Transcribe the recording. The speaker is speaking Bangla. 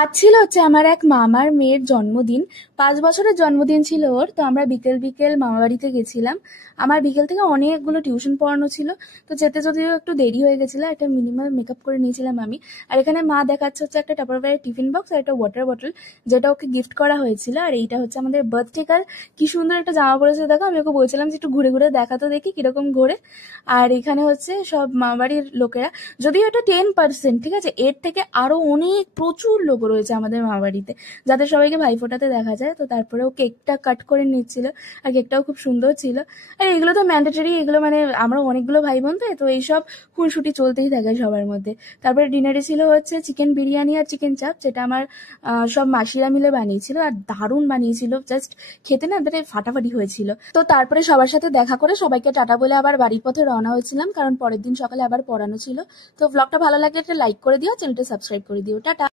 আজ ছিল হচ্ছে আমার এক মামার মেয়ের জন্মদিন। 5 বছরের জন্মদিন ছিল ওর। তো আমরা বিকেল বিকেল মামা বাড়িতে গেছিলাম। আমার বিকেল থেকে অনেকগুলো টিউশন পড়ানো ছিল। তো যেতে যদিও একটু দেরি হয়ে গেছিল, একটা মিনিমাল মেকআপ করে নিয়েছিলাম আমি। আর এখানে মা দেখাচ্ছে হচ্ছে একটা টাপারওয়্যারের টিফিন বক্স আর একটা ওয়াটার বটল, যেটা ওকে গিফট করা হয়েছিল। আর এইটা হচ্ছে আমাদের বার্থডে কাল। কি সুন্দর একটা জামা পরেছে দেখো। আমি ওকে বলছিলাম যে একটু ঘুরে ঘুরে দেখা তো দেখি কিরকম ঘোরে। আর এখানে হচ্ছে সব মামা বাড়ির লোকেরা, যদিও এটা 10%, ঠিক আছে, এর থেকে আরো অনেক প্রচুর লোক রয়েছে আমাদের মামাবাড়িতে, যাদের সবাইকে ভাইফোঁটাতে দেখা যায়। তো তারপরেও কেকটা কাট করে নিচ্ছিল, আর কেকটাও খুব সুন্দর ছিল। আর এগুলো তো ম্যান্ডেটরি, এগুলো মানে আমরা অনেকগুলো ভাই বোন, তো এইসব খুনসুটি চলতেই থাকে সবার মধ্যে। তারপরে ডিনারে ছিল হচ্ছে চিকেন বিরিয়ানি আর চিকেন চাপ, যেটা আমার সব মাসিরা মিলে বানিয়েছিল, আর দারুণ বানিয়েছিল। জাস্ট খেতে না মানে ফাটাফাটি হয়েছিল। তো তারপরে সবার সাথে দেখা করে সবাইকে টাটা বলে আবার বাড়ির পথে রওনা হয়েছিলাম, কারণ পরের দিন সকালে আবার পড়ানো ছিল। তো ব্লগটা ভালো লাগলে একটা লাইক করে দিও, চ্যানেলটা সাবস্ক্রাইব করে দিও। টাটা।